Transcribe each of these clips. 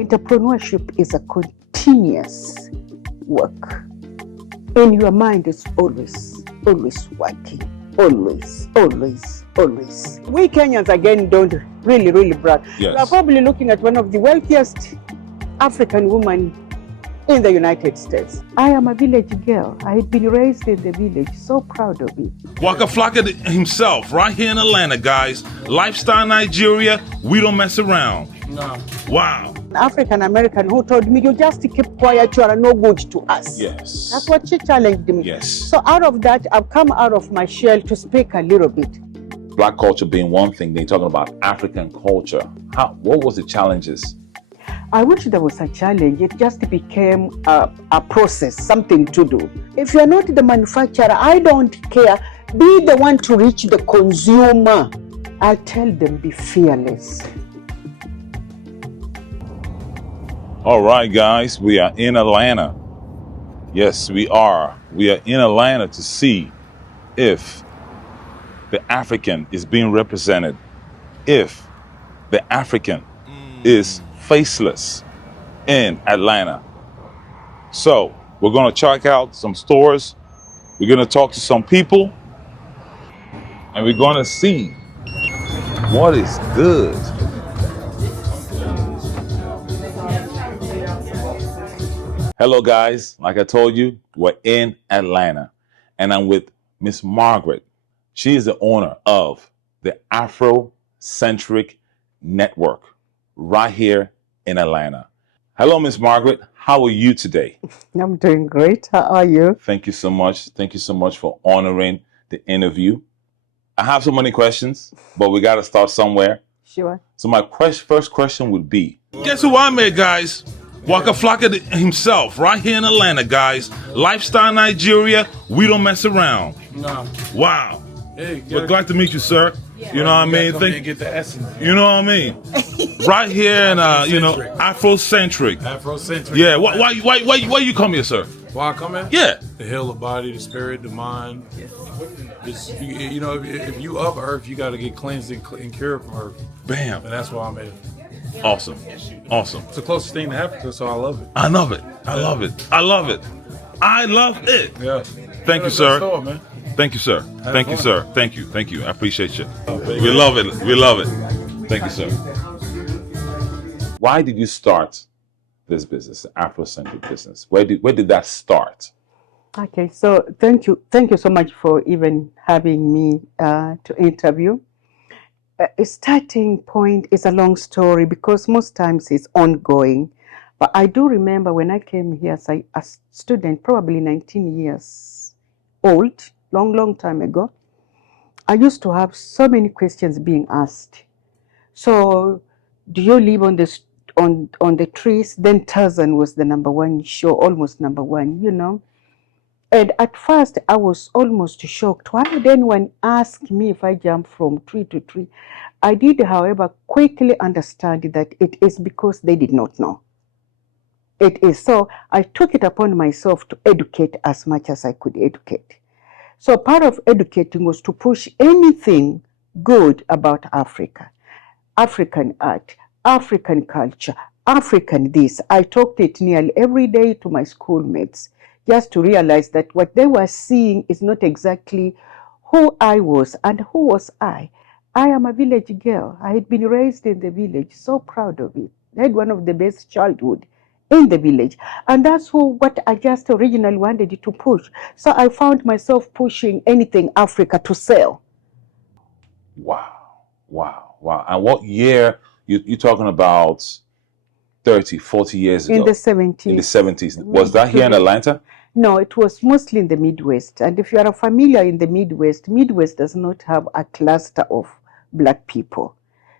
Entrepreneurship is a continuous work. In your mind, it's always working. Always. We Kenyans, again, don't really brag. Yes. We are probably looking at one of the wealthiest African women in the United States. I am a village girl. I had been raised in the village, so proud of it. Waka Flocka himself, right here in Atlanta, guys. Lifestyle Nigeria, we don't mess around. No. Wow. An African American who told me, you just keep quiet, you are no good to us. Yes. That's what she challenged me. Yes. So out of that, I've come out of my shell to speak a little bit. Black culture being one thing, they're talking about African culture. What was the challenges? I wish there was a challenge. It just became a process, something to do. If you're not the manufacturer, I don't care. Be the one to reach the consumer. I'll tell them, be fearless. All right, guys, we are in Atlanta. Yes, we are. We are in Atlanta to see if the African is being represented, if the African is faceless in Atlanta. So we're going to check out some stores. We're going to talk to some people, and we're going to see what is good. Hello, guys. Like I told you, we're in Atlanta, and I'm with Miss Margaret. She is the owner of the Afrocentric Network right here in Atlanta. Hello, Miss Margaret. How are you today? I'm doing great. How are you? Thank you so much. Thank you so much for honoring the interview. I have so many questions, but we got to start somewhere. Sure. So my first question would be, guess who I met, guys? Waka Flocka himself, right here in Atlanta, guys. Lifestyle Nigeria, we don't mess around. No. Wow. Hey, We're glad to meet you, sir. Yeah. You know what I mean? Get the essence. You know what I mean? Right here in Afrocentric. Afrocentric. Yeah. Why you come here, sir? Why I come in? Yeah. To heal the body, the spirit, the mind. Just, if you of earth, you got to get cleansed and cured from earth. Bam. And that's why I'm here. Awesome. It's the closest thing to Africa, so I love it. I love it. I love it. I love it. I love it. Yeah. Thank you, sir. Store, man. Thank you, sir. Have Thank you, fun. sir. Thank you. Thank you. I appreciate you. We love it. We love it. Thank you, sir. Why did you start this business, the Afrocentric business? Where did that start? Okay, so thank you so much for even having me to interview. A starting point is a long story because most times it's ongoing. But I do remember when I came here as a student, probably 19 years old, long time ago, I used to have so many questions being asked. So, do you live on the trees? Then Tarzan was the number one show, almost number one, you know. And at first, I was almost shocked. Why would anyone ask me if I jump from tree to tree? I did, however, quickly understand that it is because they did not know. It is. So I took it upon myself to educate as much as I could educate. So part of educating was to push anything good about Africa. African art, African culture, African this. I talked it nearly every day to my schoolmates, just to realize that what they were seeing is not exactly who I was. And who was I? I am a village girl. I had been raised in the village, so proud of it. I had one of the best childhood in the village. And that's what I just originally wanted to push. So I found myself pushing anything Africa to sell. Wow. And what year, you're talking about 30, 40 years ago? In the 70s. In the 70s. Was that here in Atlanta? No, it was mostly in the Midwest. And if you are familiar in the Midwest does not have a cluster of Black people.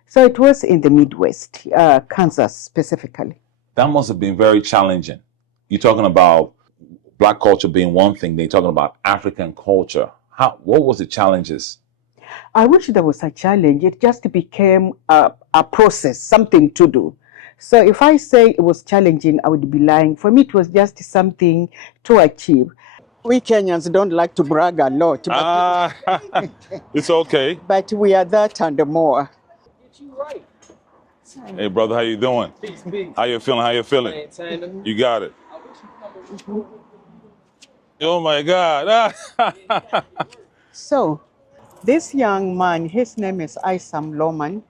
So it was in the Midwest, Kansas specifically. That must have been very challenging. You're talking about Black culture being one thing, they're talking about African culture. What was the challenges? I wish there was a challenge. It just became a process, something to do. So if I say it was challenging, I would be lying. For me, it was just something to achieve. We Kenyans don't like to brag a lot. But It's okay. But we are that and more. Get you right. Hey, brother, how you doing? How you feeling? How you feeling? You got it. Oh my God. So, this young man, his name is Isam Loman.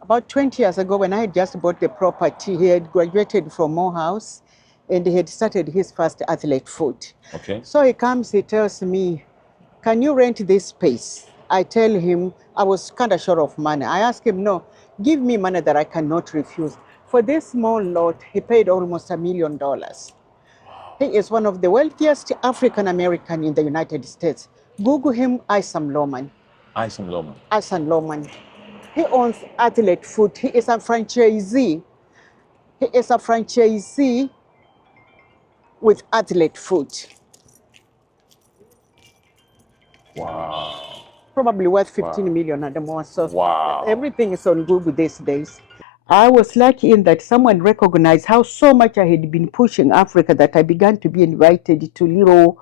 About 20 years ago, when I had just bought the property, he had graduated from Morehouse and he had started his first athlete foot. Okay. So he comes, he tells me, can you rent this space? I tell him, I was kind of short of money. I asked him, no, give me money that I cannot refuse. For this small lot, he paid almost $1 million. He is one of the wealthiest African American in the United States. Google him, Isam Loman. Isam Loman. Isam Loman. He owns Athlete Food. He is a franchisee. He is a franchisee with Athlete Food. Wow. Probably worth 15 million at the most. So Wow. everything is on Google these days. I was lucky in that someone recognized how so much I had been pushing Africa that I began to be invited to little,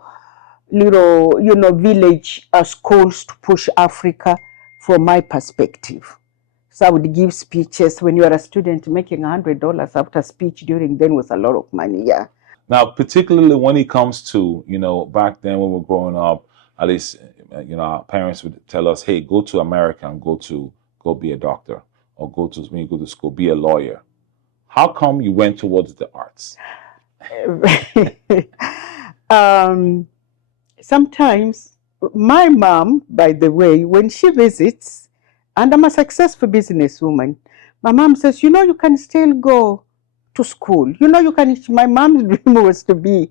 village schools to push Africa from my perspective. So I would give speeches. When you are a student, making $100 after speech during then was a lot of money, yeah. Now, particularly when it comes to, back then when we were growing up, at least, our parents would tell us, hey, go to America and go be a doctor, or when you go to school, be a lawyer. How come you went towards the arts? Sometimes my mom, by the way, when she visits, and I'm a successful businesswoman, my mom says, you can still go to school. My mom's dream was to be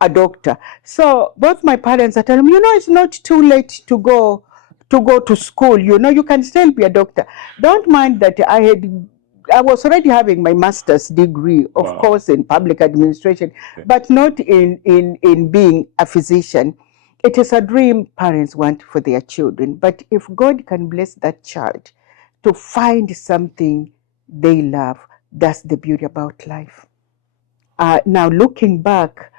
a doctor. So both my parents are telling me, it's not too late to go to school. You can still be a doctor. Don't mind that I was already having my master's degree, of course, in public administration, but not in being a physician. It is a dream parents want for their children. But if God can bless that child to find something they love, that's the beauty about life. Now, looking back,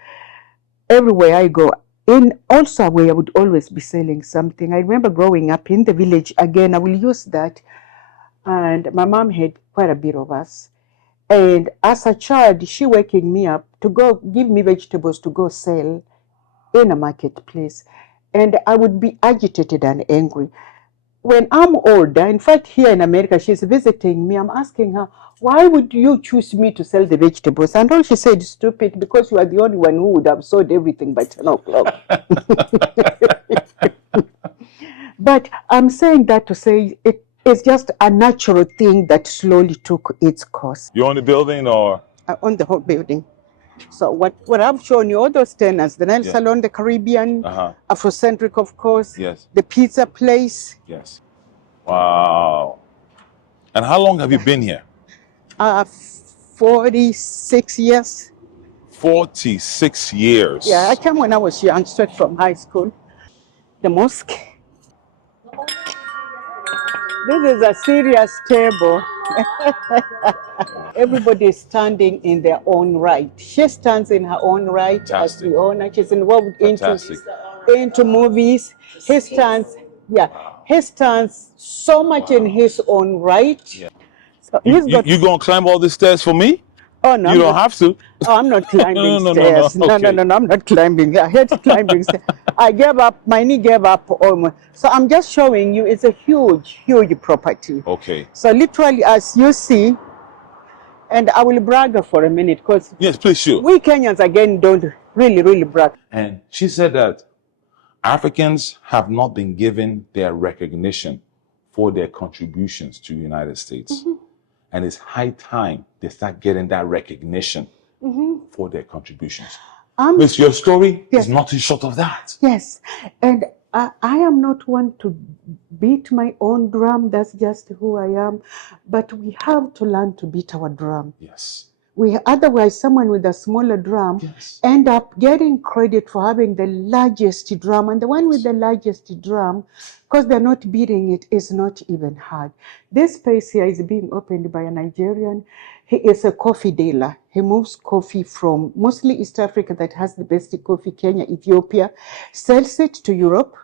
everywhere I go, in also where I would always be selling something. I remember growing up in the village, again, I will use that. And my mom had quite a bit of us. And as a child, she waking me up to go give me vegetables to go sell in a marketplace. And I would be agitated and angry. When I'm older, in fact, here in America, she's visiting me. I'm asking her, why would you choose me to sell the vegetables? And all she said, stupid, because you are the only one who would have sold everything by 10 o'clock. But I'm saying that to say it's just a natural thing that slowly took its course. You own the building or? I own the whole building. So what I've shown you, all those tenants, the Nail Salon, the Caribbean, Afrocentric, of course, the pizza place. Yes. Wow. And how long have you been here? 46 years. 46 years. Yeah, I came when I was young, straight from high school. The mosque. This is a serious table. Everybody is standing in their own right. She stands in her own right as the owner. She's involved into movies. He stands so much in his own right. Yeah. So you gonna climb all the stairs for me? Oh no, you don't have to. Oh, I'm not climbing stairs. No. Okay. No, I'm not climbing. I hate climbing stairs. I gave up. My knee gave up almost. So I'm just showing you. It's a huge property. Okay. So literally, as you see. And I will brag for a minute because yes, please shoot. We Kenyans again don't really brag. And she said that Africans have not been given their recognition for their contributions to the United States. And it's high time they start getting that recognition for their contributions. Miss, your story is nothing short of that. Yes, and I am not one to beat my own drum. That's just who I am. But we have to learn to beat our drum. Yes. Otherwise, someone with a smaller drum end up getting credit for having the largest drum. And the one with the largest drum, because they're not beating it, is not even hard. This place here is being opened by a Nigerian. He is a coffee dealer. He moves coffee from mostly East Africa that has the best coffee, Kenya, Ethiopia, sells it to Europe.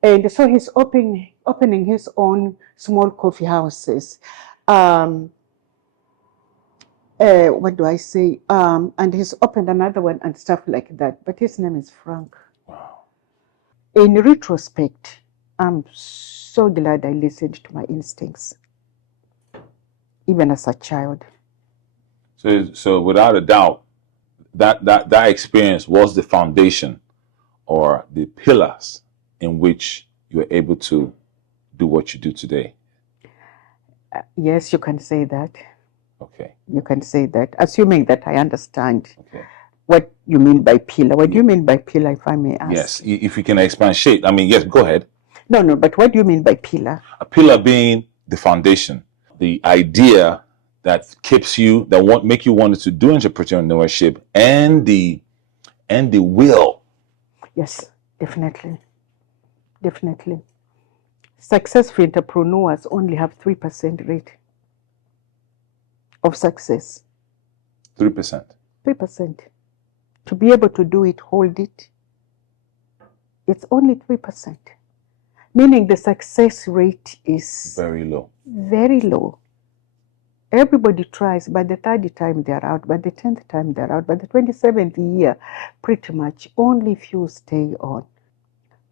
And so he's opening his own small coffee houses. What do I say? And he's opened another one and stuff like that. But his name is Frank. Wow. In retrospect, I'm so glad I listened to my instincts, even as a child. So without a doubt, that experience was the foundation or the pillars in which you were able to do what you do today. Yes, you can say that. Okay. You can say that, assuming that I understand Okay. what you mean by pillar. What do you mean by pillar, if I may ask? Yes, if you can expatiate. I mean, yes, go ahead. No, but what do you mean by pillar? A pillar being the foundation, the idea that keeps you, that make you want to do entrepreneurship, and the will. Yes, definitely. Definitely. Successful entrepreneurs only have 3% rate of success. 3%. 3%. To be able to do it, hold it, it's only 3%. Meaning the success rate is very low. Very low. Everybody tries. By the third time they're out. By the 10th time they're out. By the 27th year, pretty much only few stay on.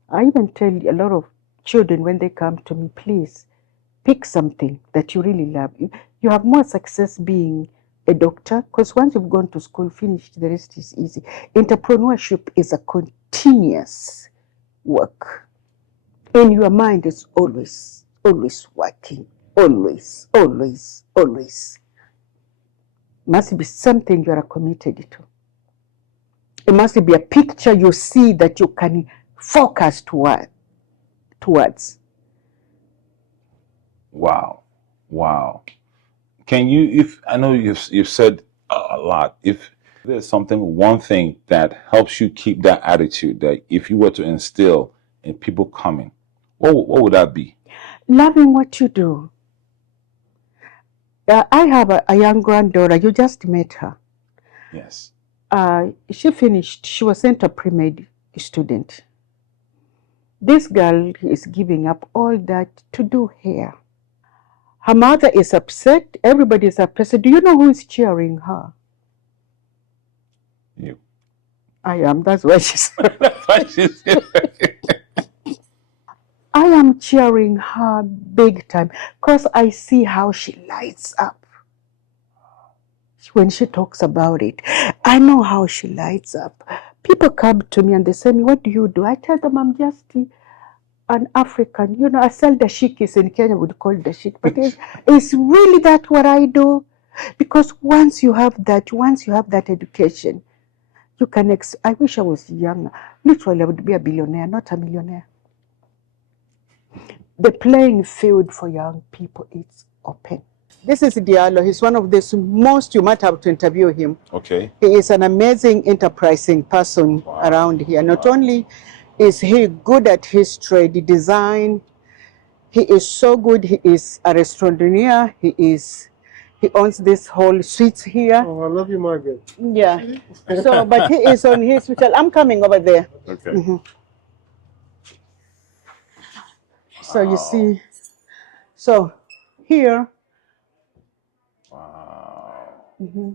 I even tell a lot of children when they come to me, please pick something that you really love. You have more success being a doctor, because once you've gone to school, finished, the rest is easy. Entrepreneurship is a continuous work. In your mind, it's always working. Always. Must be something you are committed to. It must be a picture you see that you can focus towards. Wow. Can you, if I know you've said a lot, if there's one thing that helps you keep that attitude, that if you were to instill in people coming, what would that be? Loving what you do. I have a young granddaughter. You just met her. Yes. She finished. She was sent a pre-med student. This girl is giving up all that to do hair. Her mother is upset. Everybody is upset. Do you know who is cheering her? You. I am. That's why she's. I am cheering her big time because I see how she lights up when she talks about it. I know how she lights up. People come to me and they say, what do you do? I tell them I'm just an African. You know, I sell dashikis. In Kenya we would call dashik. But it's really that what I do. Because once you have that education, you can, I wish I was younger. Literally, I would be a billionaire, not a millionaire. The playing field for young people is open. This is Diallo. He's one of the most, you might have to interview him. Okay. He is an amazing, enterprising person around here. Not only is he good at his trade, design, he is so good. He is a restaurateur. He owns this whole suites here. Oh, I love you, Margaret. Yeah. So, but he is on his hotel. I'm coming over there. Okay. Mm-hmm. So you see, so here. Wow. Mm-hmm.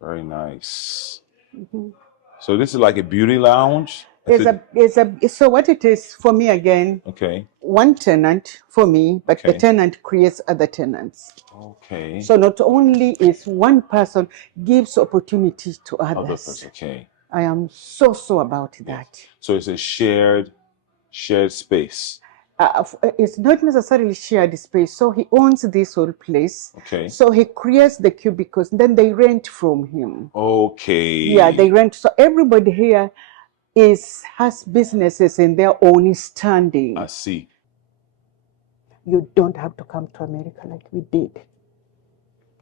Very nice. Mm-hmm. So this is like a beauty lounge? So what it is for me again, okay, one tenant for me, but the tenant creates other tenants. Okay. So not only is one person gives opportunity to others. Okay. I am so about that. So it's a shared space. It's not necessarily shared space. So he owns this whole place. Okay. So he creates the cubicles, then they rent from him. Okay. Yeah, they rent. So everybody here has businesses in their own standing. I see. You don't have to come to America like we did.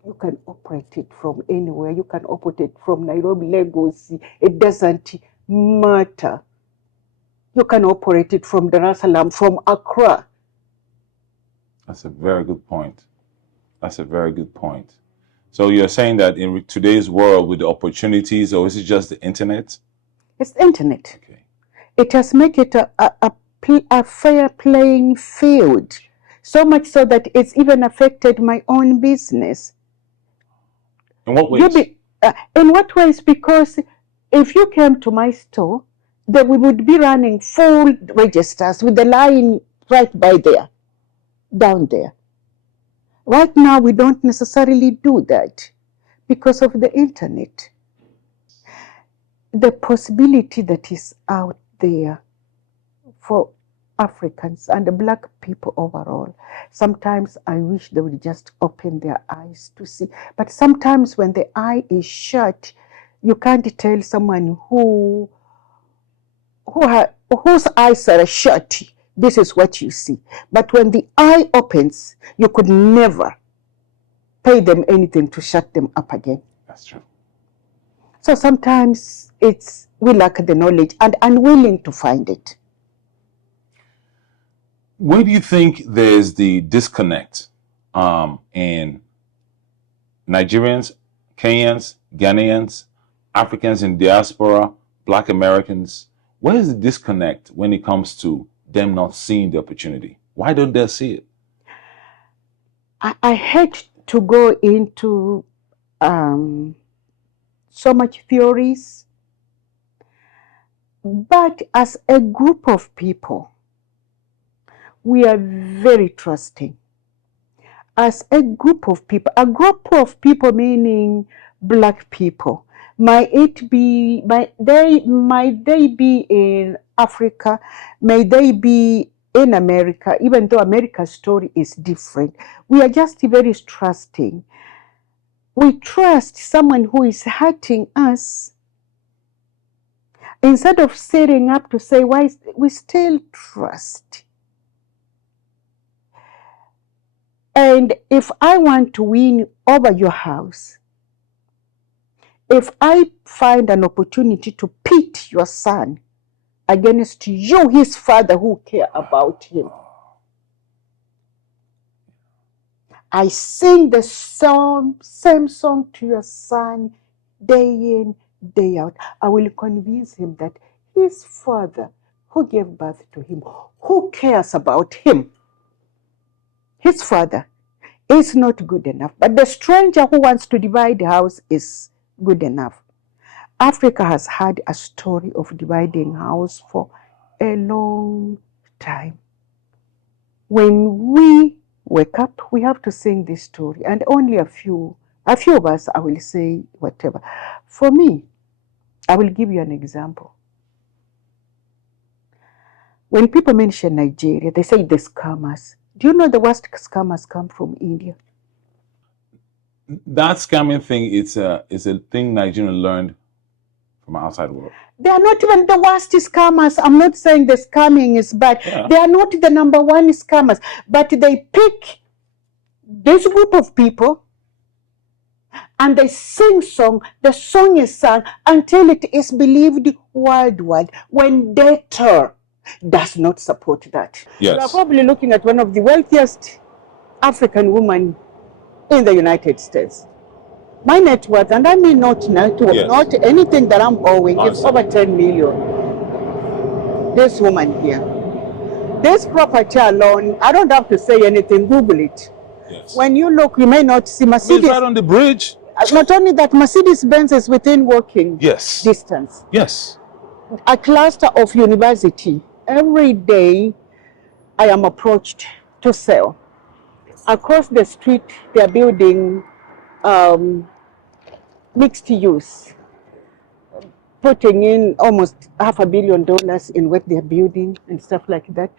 You can operate it from anywhere. You can operate it from Nairobi, Lagos. It doesn't matter. You can operate it from Dar es Salaam, from Accra. That's a very good point. So you're saying that in today's world with the opportunities, or is it just the internet? It's the internet. Okay. It has made it a fair playing field. So much so that it's even affected my own business. In what ways? In what ways? Because if you came to my store, then we would be running full registers with the line right by there, down there. Right now, we don't necessarily do that because of the internet. The possibility that is out there for Africans and Black people overall, sometimes I wish they would just open their eyes to see. But sometimes when the eye is shut, you can't tell someone whose eyes are shut, this is what you see. But when the eye opens, you could never pay them anything to shut them up again. That's true. So sometimes we lack the knowledge and unwilling to find it. Where do you think there's the disconnect in Nigerians, Kenyans, Ghanaians, Africans in diaspora, Black Americans? Where is the disconnect when it comes to them not seeing the opportunity? Why don't they see it? I hate to go into so much theories, but as a group of people, we are very trusting. As a group of people meaning Black people, might they be in Africa, may they be in America, even though America's story is different. We are just very trusting. We trust someone who is hurting us. Instead of setting up to say, why, we still trust. And if I want to win over your house, if I find an opportunity to pit your son against you, his father, who care about him, I sing the same song to your son day in, day out. I will convince him that his father, who gave birth to him, who cares about him, his father, is not good enough. But the stranger who wants to divide the house is good enough. Africa has had a story of dividing house for a long time. When we wake up, we have to sing this story, and only a few of us, I will say whatever. For me, I will give you an example. When people mention Nigeria, they say the scammers. Do you know the worst scammers come from India? That scamming thing is a thing Nigeria learned from outside the world. They are not even the worst scammers. I'm not saying the scamming is bad. Yeah. They are not the number one scammers, but they pick this group of people and they sing song. The song is sung until it is believed worldwide, when data does not support that. Yes. You are probably looking at one of the wealthiest African women in the United States. My net worth, and I mean not net worth, Yes. not anything that I'm owing, I it's understand. over 10 million. This woman here. This property alone, I don't have to say anything, Google it. Yes. When you look, you may not see I mean, Mercedes. it's right on the bridge. Not only that, Mercedes-Benz is within walking Yes. distance. Yes. A cluster of university. Every day, I am approached to sell. Across the street, they are building mixed use, putting in almost $500 million in what they're building and stuff like that.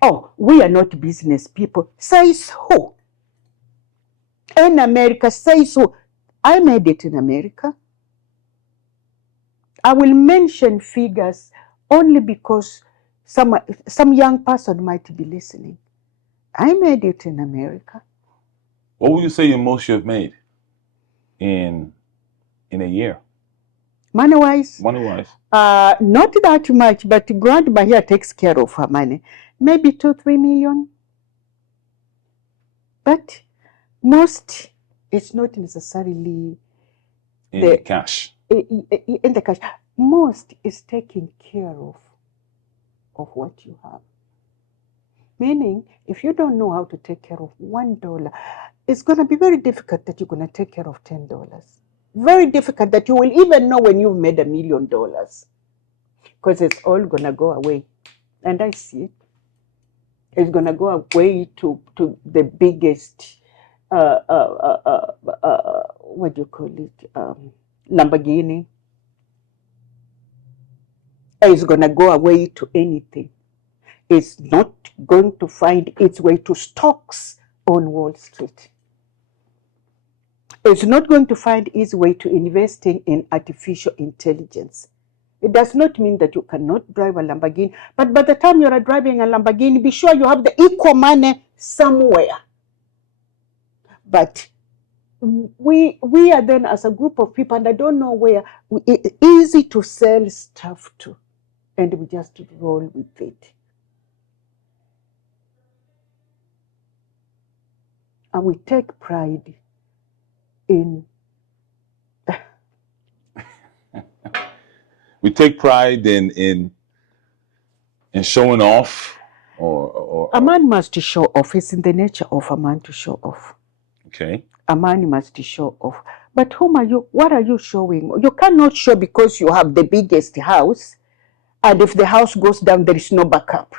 Oh, we are not business people. Says who? In America, says who? I made it in America. I will mention figures only because some young person might be listening. I made it in America. What would you say the most you have made in a year? Money-wise? Money-wise? Not that much, but grandma here takes care of her money. Maybe 2-3 million. But most, it's not necessarily In the cash. in the cash. Most is taking care of what you have. Meaning, if you don't know how to take care of $1, it's going to be very difficult that you're going to take care of $10. Very difficult that you will even know when you've made $1 million, because it's all going to go away. And I see it. It's going to go away to the biggest, what do you call it, Lamborghini. It's going to go away to anything. It's not going to find its way to stocks on Wall Street. It's not going to find its way to investing in artificial intelligence. It does not mean that you cannot drive a Lamborghini, but by the time you're driving a Lamborghini, be sure you have the equal money somewhere. But we are then, as a group of people, and I don't know where, it's easy to sell stuff to, and we just roll with it. And we take pride in We take pride in showing off, or a man must show off. It's in the nature of a man to show off. Okay. A man must show off. But whom are you? What are you showing? You cannot show because you have the biggest house, and if the house goes down, there is no backup.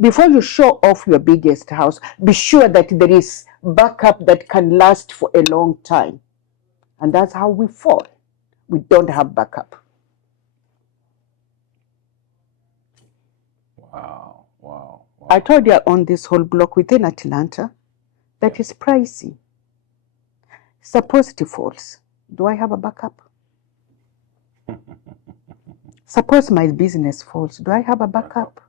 Before you show off your biggest house, be sure that there is backup that can last for a long time. And that's how we fall. We don't have backup. Wow. I told you I own this whole block within Atlanta that is pricey. Suppose it falls. Do I have a backup? Suppose my business falls. Do I have a backup?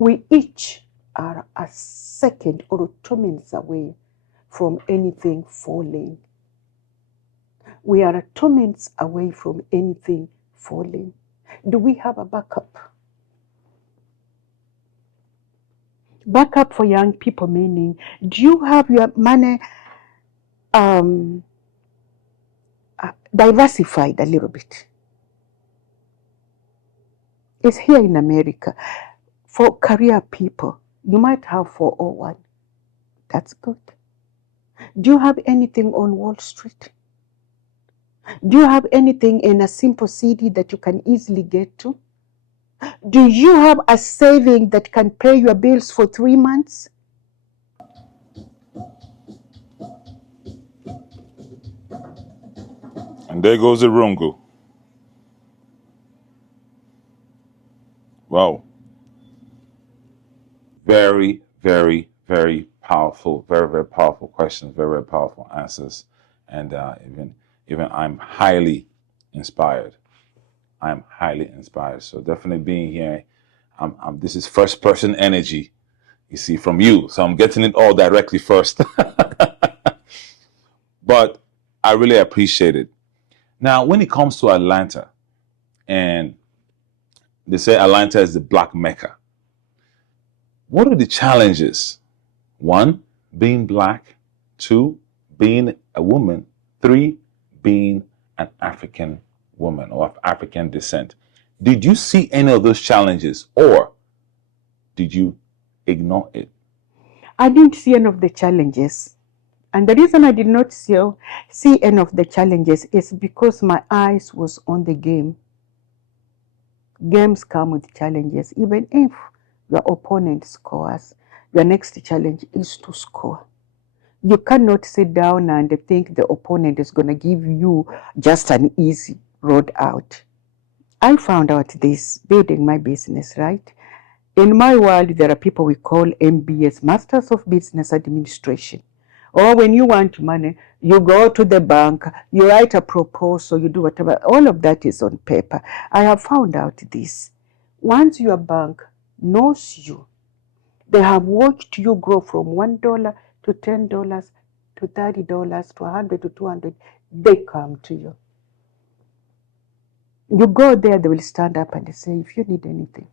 We each are a second or 2 minutes away from anything falling. We are 2 minutes away from anything falling. Do we have a backup? Backup for young people, meaning, do you have your money diversified a little bit? It's here in America. For career people, you might have 401. That's good. Do you have anything on Wall Street? Do you have anything in a simple city that you can easily get to? Do you have a saving that can pay your bills for 3 months? And there goes the rungu. Wow. Very, very, very powerful, very, very powerful questions, very, very powerful answers. And even I'm highly inspired. I'm highly inspired. So definitely being here, this is first person energy, you see, from you. So I'm getting it all directly first. But I really appreciate it. Now, when it comes to Atlanta, and they say Atlanta is the Black Mecca, what are the challenges? 1, being Black. 2, being a woman. 3, being an African woman or of African descent. Did you see any of those challenges, or did you ignore it? I didn't see any of the challenges. And the reason I did not see any of the challenges is because my eyes was on the game. Games come with challenges. Even if your opponent scores, your next challenge is to score. You cannot sit down and think the opponent is going to give you just an easy road out. I found out this building my business, right? In my world, there are people we call MBS, Masters of Business Administration. Or when you want money, you go to the bank, you write a proposal, you do whatever. All of that is on paper. I have found out this. Once your bank knows you, they have watched you grow from $1 to $10 to $30 to $100 to $200. They come to you. You go there, they will stand up and they say, if you need anything,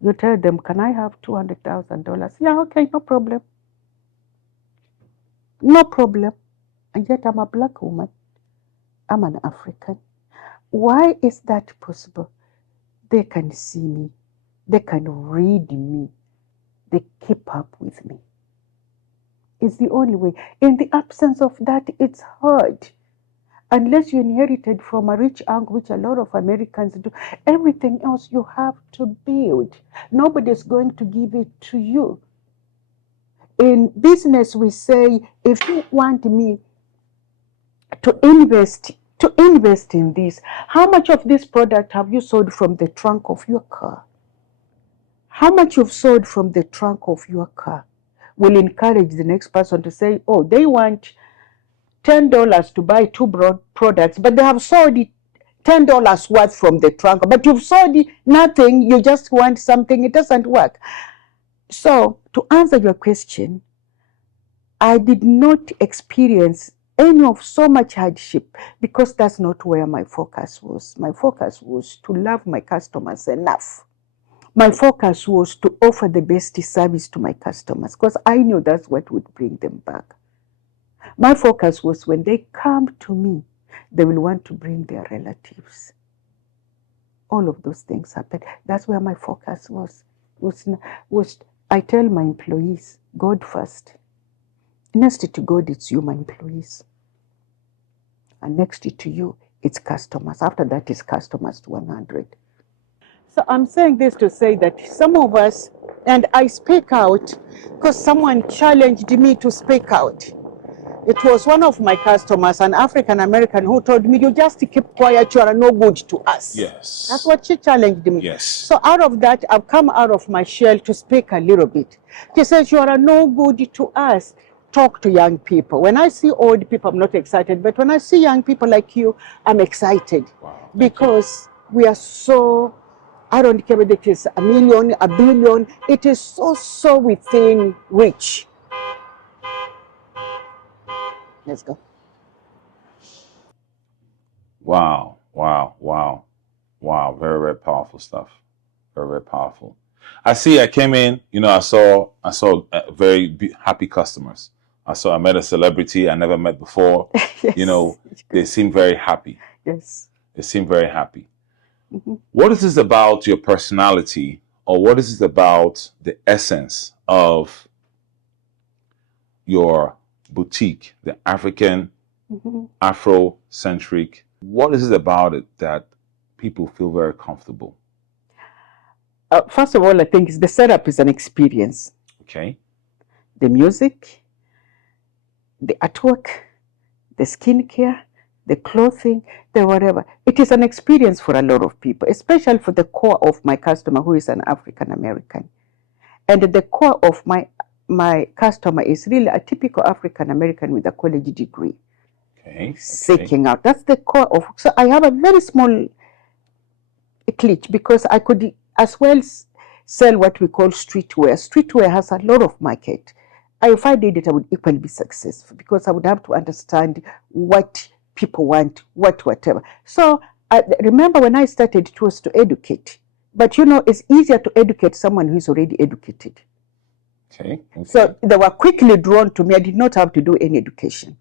you tell them, can I have $200,000? Yeah, okay, no problem. No problem. And yet I'm a Black woman. I'm an African. Why is that possible? they can see me, they can read me, they keep up with me. It's the only way. In the absence of that, it's hard. Unless you inherited from a rich uncle, which a lot of Americans do, everything else you have to build. Nobody's going to give it to you. In business, we say, if you want me to invest in this, how much of this product have you sold from the trunk of your car? How much you've sold from the trunk of your car will encourage the next person to say, oh, they want $10 to buy two products, but they have sold it $10 worth from the trunk, but you've sold nothing, you just want something, it doesn't work. So to answer your question, I did not experience any of so much hardship because that's not where my focus was. My focus was to love my customers enough. My focus was to offer the best service to my customers because I knew that's what would bring them back. My focus was when they come to me, they will want to bring their relatives. All of those things happened. That's where my focus was I tell my employees, God first. Next to God, it's you, my employees. And next to you, it's customers. After that, it's customers to 100. So I'm saying this to say that some of us, and I speak out because someone challenged me to speak out. It was one of my customers, an African American, who told me, you just keep quiet, you are no good to us. Yes. That's what she challenged me. Yes. So out of that, I've come out of my shell to speak a little bit. She says, you are no good to us. Talk to young people. When I see old people, I'm not excited. But when I see young people like you, I'm excited. Wow, because we are so, I don't care whether it is a million, a billion, it is so within reach. Let's go. Wow, wow, wow, wow. Very, very powerful stuff. Very, very powerful. I came in, I saw very happy customers. I met a celebrity I never met before. Yes. They seem very happy. Yes. They seem very happy. Mm-hmm. What is this about your personality, or what is it about the essence of your boutique, the African, Afrocentric? What is it about it that people feel very comfortable? First of all, I think the setup is an experience. Okay. The music, the artwork, the skincare, the clothing, the whatever. It is an experience for a lot of people, especially for the core of my customer who is an African American. And the core of my customer is really a typical African American with a college degree. Okay. Seeking out. That's the core of. So I have a very small glitch because I could as well sell what we call streetwear. Streetwear has a lot of market. If I did it, I would equally be successful because I would have to understand what people want, whatever. So I remember when I started, it was to educate. But it's easier to educate someone who is already educated. Okay. So they were quickly drawn to me. I did not have to do any education.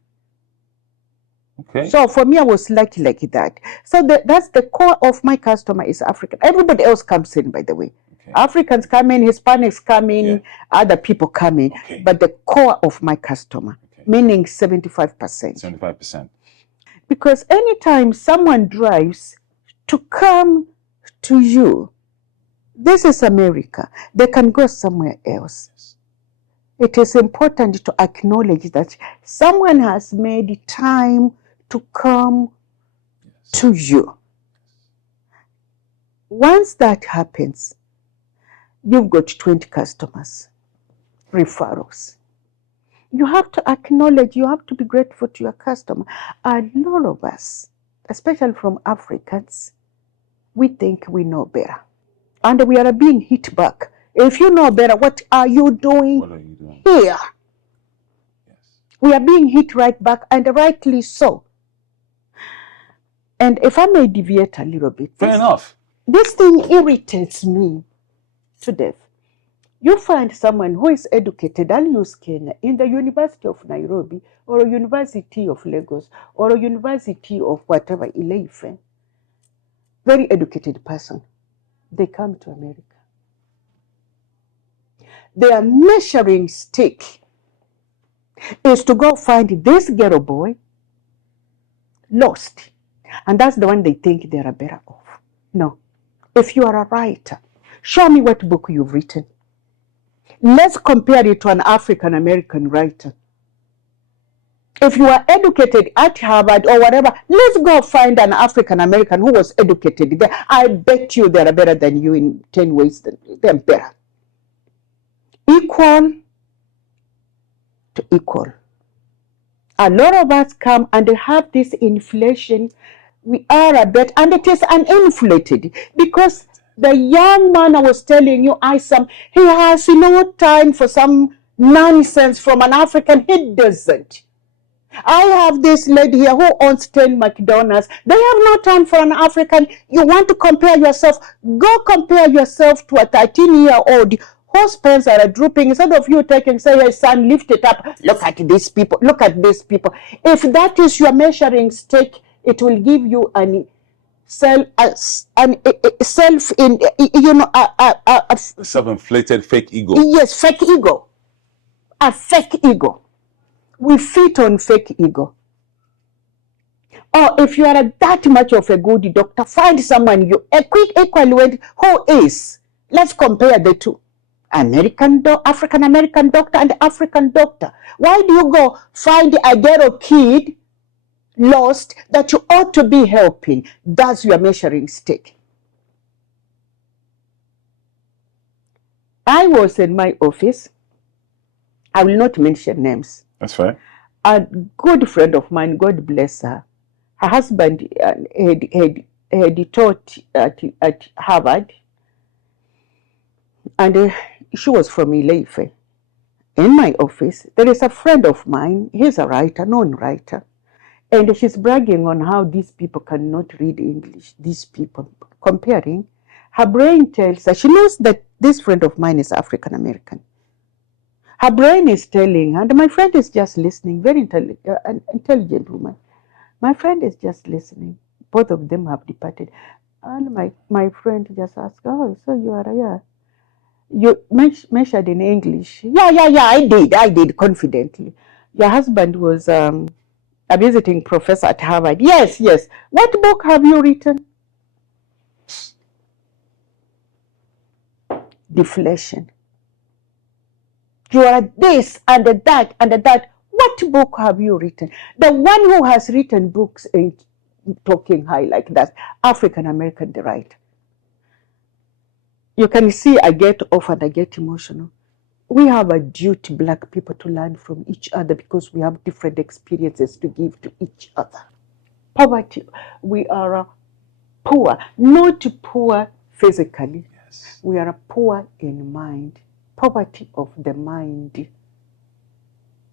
Okay. So for me, I was lucky like that. So that's the core of my customer is African. Everybody else comes in, by the way. Okay. Africans come in, Hispanics come in, other people come in. Okay. But the core of my customer, meaning 75%. 75%. Because anytime someone drives to come to you, this is America, they can go somewhere else. Yes. It is important to acknowledge that someone has made time to come to you. Once that happens, you've got 20 customers, referrals. You have to acknowledge, you have to be grateful to your customer. A lot of us, especially from Africans, we think we know better. And we are being hit back. If you know better, what are you doing, here? Yes. We are being hit right back, and rightly so. And if I may deviate a little bit. Fair enough. This thing irritates me to death. You find someone who is educated, I'll use Kenya, in the University of Nairobi, or a University of Lagos, or a University of whatever, Ileife. Very educated person. they come to America. Their measuring stick is to go find this ghetto boy lost. And that's the one they think they are better off. No. If you are a writer, show me what book you've written. Let's compare it to an African American writer. If you are educated at Harvard or whatever, let's go find an African American who was educated there. I bet you they are better than you in 10 ways. They're better. Equal to equal. A lot of us come and they have this inflation. We are a bit, and it is uninflated because the young man I was telling you, he has no time for some nonsense from an African. He doesn't. I have this lady here who owns 10 McDonald's. They have no time for an African. You want to compare yourself? Go compare yourself to a 13-year-old whose pens are drooping. Instead of you say, hey, son, lift it up. Look at these people. Look at these people. If that is your measuring stick, it will give you self-inflated fake ego. Yes, fake ego. A fake ego. We fit on fake ego. Or if you are that much of a good doctor, find someone you equally who is. Let's compare the two. African American doctor and African doctor. Why do you go find a ghetto kid lost that you ought to be helping? That's your measuring stick. I was in my office. I will not mention names. That's fine. A good friend of mine, God bless her, her husband had taught at Harvard, and she was from Ileife. In my office, there is a friend of mine, he's a writer, known writer, and she's bragging on how these people cannot read English, these people, comparing. Her brain tells her, she knows that this friend of mine is African American. Her brain is telling her, and my friend is just listening, very intelligent woman. My friend is just listening. Both of them have departed. And my friend just asked, oh, so you are, yeah. You measured in English. Yeah, I did, confidently. Your husband was a visiting professor at Harvard. Yes. What book have you written? Deflation. You are this and that and that. What book have you written? The one who has written books ain't talking high like that. African American, the writer. You can see I get off and I get emotional. We have a duty, black people, to learn from each other because we have different experiences to give to each other. Poverty, we are poor, not poor physically. Yes. We are poor in mind. Poverty of the mind.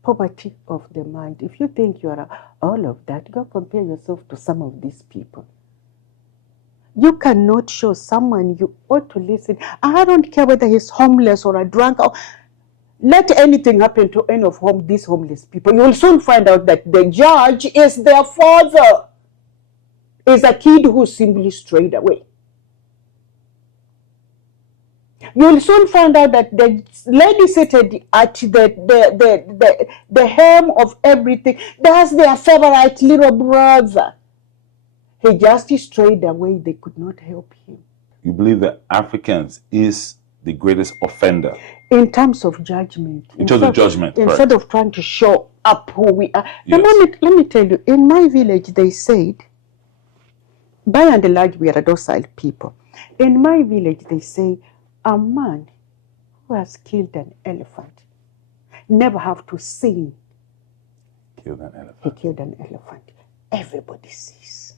Poverty of the mind. If you think you are all of that, go compare yourself to some of these people. You cannot show someone you ought to listen. I don't care whether he's homeless or a drunk. Let anything happen to any of these homeless people. You will soon find out that the judge is their father. Is a kid who simply strayed away. You will soon find out that the lady seated at the helm of everything, that's their favorite little brother. He just strayed away. They could not help him. You believe that Africans is the greatest offender? In terms of judgment. In terms of judgment, instead of trying to show up who we are. Yes. Let me tell you, in my village, they said, by and large, we are a docile people. In my village, they say, a man who has killed an elephant never have to sing. Killed an elephant. He killed an elephant. Everybody sees.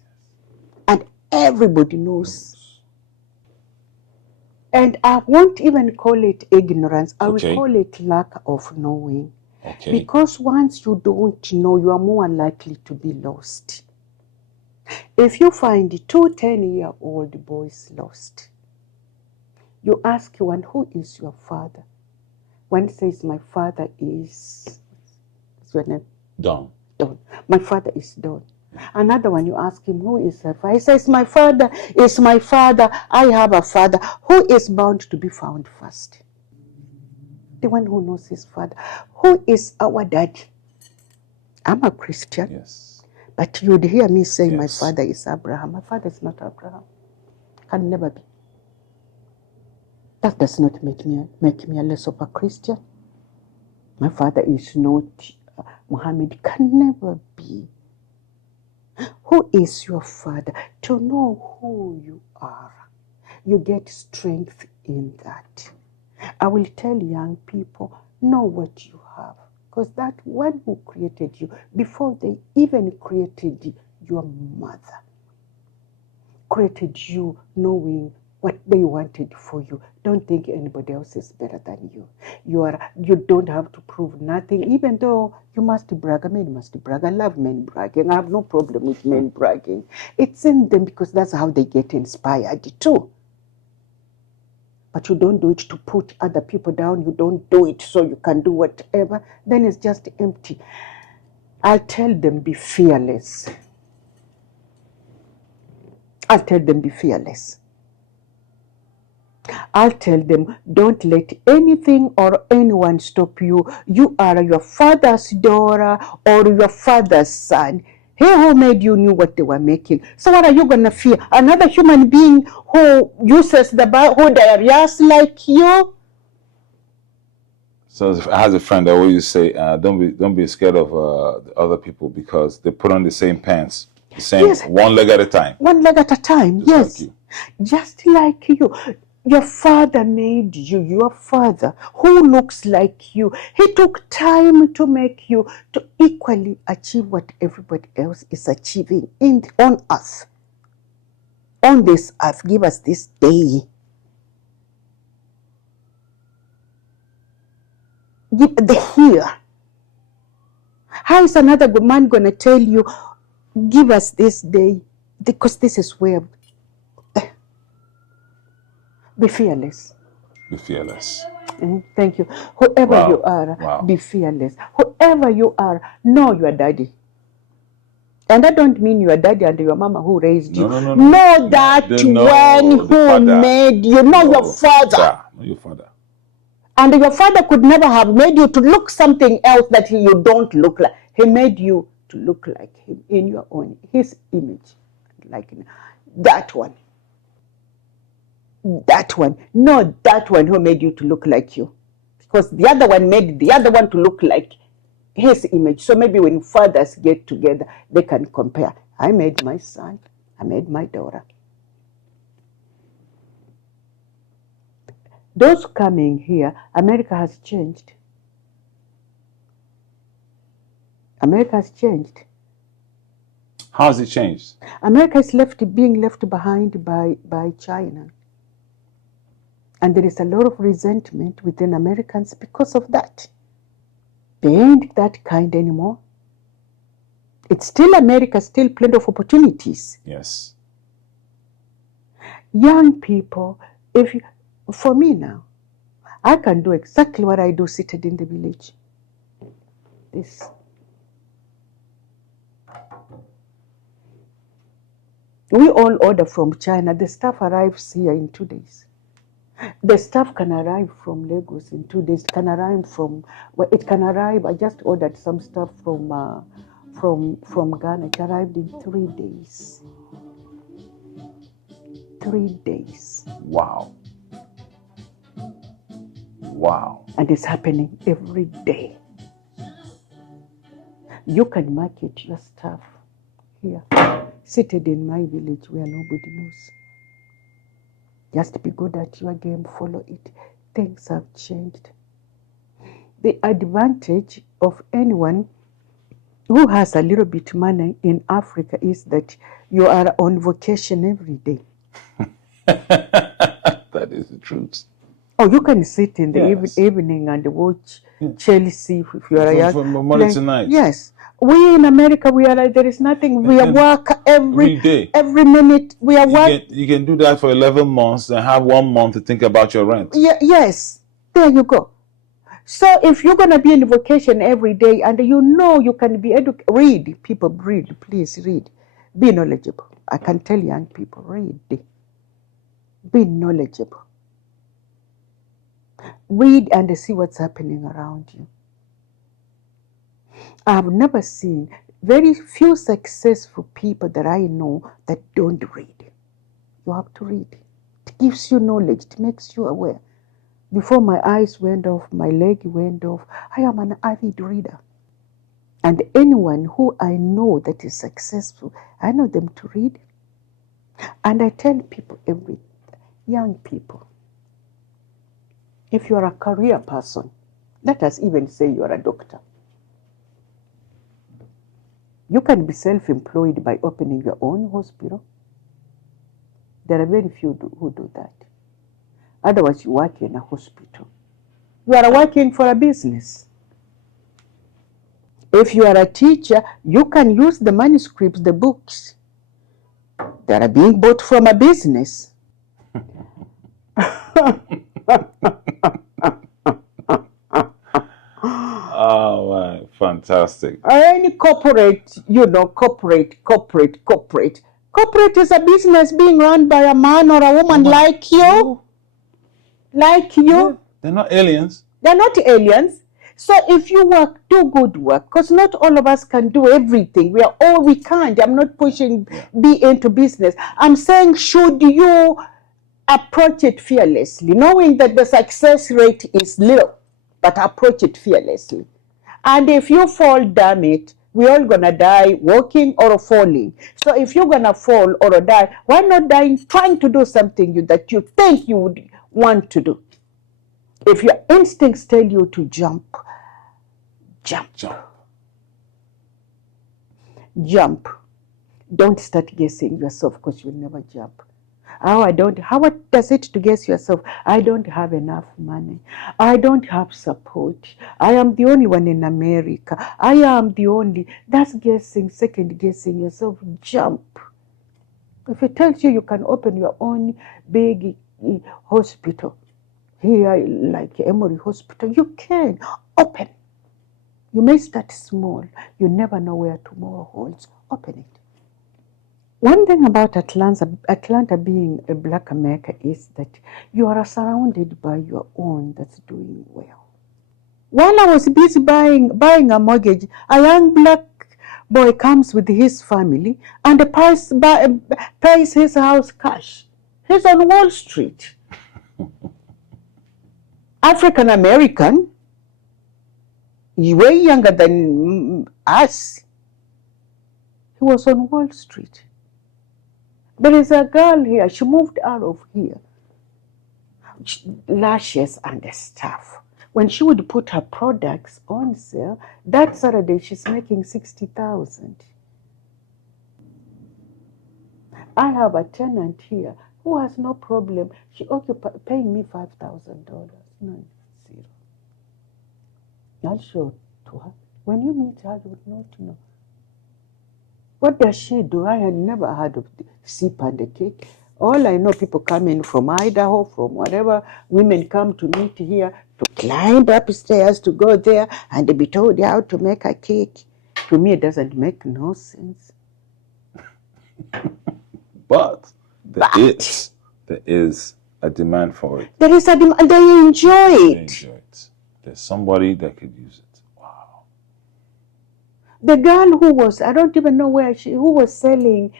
And everybody knows. And I won't even call it ignorance. I will call it lack of knowing. Okay. Because once you don't know, you are more likely to be lost. If you find 2 10-year-old boys lost, you ask one, who is your father? One says, my father is, what's your name? Don. My father is Don. Another one, you ask him, who is her father? He says, my father is my father. I have a father. Who is bound to be found first? The one who knows his father. Who is our daddy? I'm a Christian. Yes. But you'd hear me say, my Yes. father is Abraham. My father is not Abraham. Can never be. That does not make me a less of a Christian. My father is not Muhammad. Can never be. Who is your father? To know who you are, you get strength in that. I will tell young people, know what you have. Because that one who created you, before they even created your mother, created you knowing what they wanted for you. Don't think anybody else is better than you. You don't have to prove nothing, even though you must brag. Men must brag. I love men bragging. I have no problem with men bragging. It's in them because that's how they get inspired too. But you don't do it to put other people down. You don't do it so you can do whatever. Then it's just empty. I'll tell them, be fearless. I'll tell them, be fearless. I'll tell them, don't let anything or anyone stop you. You are your father's daughter or your father's son. He who made you knew what they were making. So what are you going to fear? Another human being who uses the Bible, who diarrheas like you? So I have a friend that always say, don't be scared of the other people because they put on the same pants, the same, Yes. one leg at a time. One leg at a time, Just yes. like you. Just like you. Your father made you, your father, who looks like you. He took time to make you to equally achieve what everybody else is achieving on earth. On this earth, give us this day. Give the here. How is another good man going to tell you, give us this day? Because this is where. Be fearless. Be fearless. Thank you. Whoever Wow. you are, Wow. be fearless. Whoever you are, know your daddy. And I don't mean your daddy and your mama who raised you. No. Know that one who made you. Know your father. Know your father. And your father could never have made you to look something else that you don't look like. He made you to look like him in your own, his image. Like that one. That one. Not that one who made you to look like you. Because the other one made the other one to look like his image. So maybe when fathers get together, they can compare. I made my son. I made my daughter. Those coming here, America has changed. America has changed. How has it changed? America is being left behind by China. And there is a lot of resentment within Americans because of that. They ain't that kind anymore. It's still America, still plenty of opportunities. Yes. Young people, for me now, I can do exactly what I do seated in the village. This. We all order from China. The stuff arrives here in 2 days. The stuff can arrive from Lagos in 2 days. It can arrive. I just ordered some stuff from Ghana. It arrived in 3 days. 3 days. Wow. Wow. And it's happening every day. You can market your stuff here, seated in my village where nobody knows. Just be good at your game, follow it. Things have changed. The advantage of anyone who has a little bit money in Africa is that you are on vacation every day. That is the truth. Oh, you can sit in the Yes. evening and watch Chelsea if you are young. From morning to night. Yes. We in America, we are like, there is nothing. We are work every day. Every minute. We are work. You can do that for 11 months and have 1 month to think about your rent. Yes. There you go. So if you're going to be in vocation every day and you know you can be educated, read, people read, please read. Be knowledgeable. I can tell young people, read. Be knowledgeable. Read and see what's happening around you. I've never seen very few successful people that I know that don't read. You have to read. It gives you knowledge. It makes you aware. Before my eyes went off, my leg went off, I am an avid reader. And anyone who I know that is successful, I know them to read. And I tell people, young people, if you are a career person, let us even say you are a doctor. You can be self-employed by opening your own hospital. There are very few who do that. Otherwise, you work in a hospital. You are working for a business. If you are a teacher, you can use the manuscripts, the books that are being bought from a business. Oh, man, fantastic. Any corporate, corporate. Corporate is a business being run by a man or a woman like you. Like you. Yeah, they're not aliens. They're not aliens. So if you work, do good work, because not all of us can do everything. We can't. I'm not pushing be into business. I'm saying, should you approach it fearlessly, knowing that the success rate is little, but approach it fearlessly. And if you fall, damn it, we're all gonna die walking or falling. So if you're gonna fall or die, why not die trying to do something that you think you would want to do? If your instincts tell you to jump, jump. Don't start guessing yourself, because you'll never jump. How does it to guess yourself? I don't have enough money. I don't have support. I am the only one in America. I am the only. That's guessing, second guessing yourself. Jump. If it tells you can open your own big hospital, here like Emory Hospital, you can open. You may start small. You never know where tomorrow holds. Open it. One thing about Atlanta being a Black America is that you are surrounded by your own that's doing well. While I was busy buying a mortgage, a young Black boy comes with his family and pays his house cash. He's on Wall Street. African American, way younger than us. He was on Wall Street. There is a girl here, she moved out of here. Lashes and stuff. When she would put her products on sale, that Saturday she's making 60,000. I have a tenant here who has no problem. She paying me $5,000. No, zero. I'll show it to her. When you meet her, you would not know. What does she do? I had never heard of the sip and the cake. All I know, people come in from Idaho, from whatever. Women come to meet here, to climb upstairs, to go there, and they be told how to make a cake. To me, it doesn't make no sense. But there is a demand for it. There is a demand. They enjoy it. There's somebody that could use it. Wow. The girl who was, I don't even know who was selling.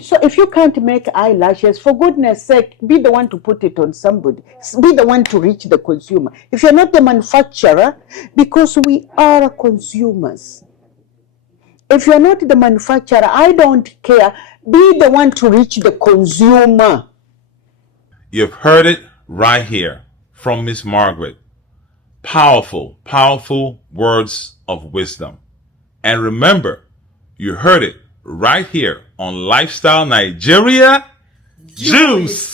So if you can't make eyelashes, for goodness sake, be the one to put it on somebody. Be the one to reach the consumer. If you're not the manufacturer, because we are consumers. If you're not the manufacturer, I don't care. Be the one to reach the consumer. You've heard it right here from Miss Margaret. Powerful, powerful words of wisdom. And remember, you heard it right here on Lifestyle Nigeria Juice.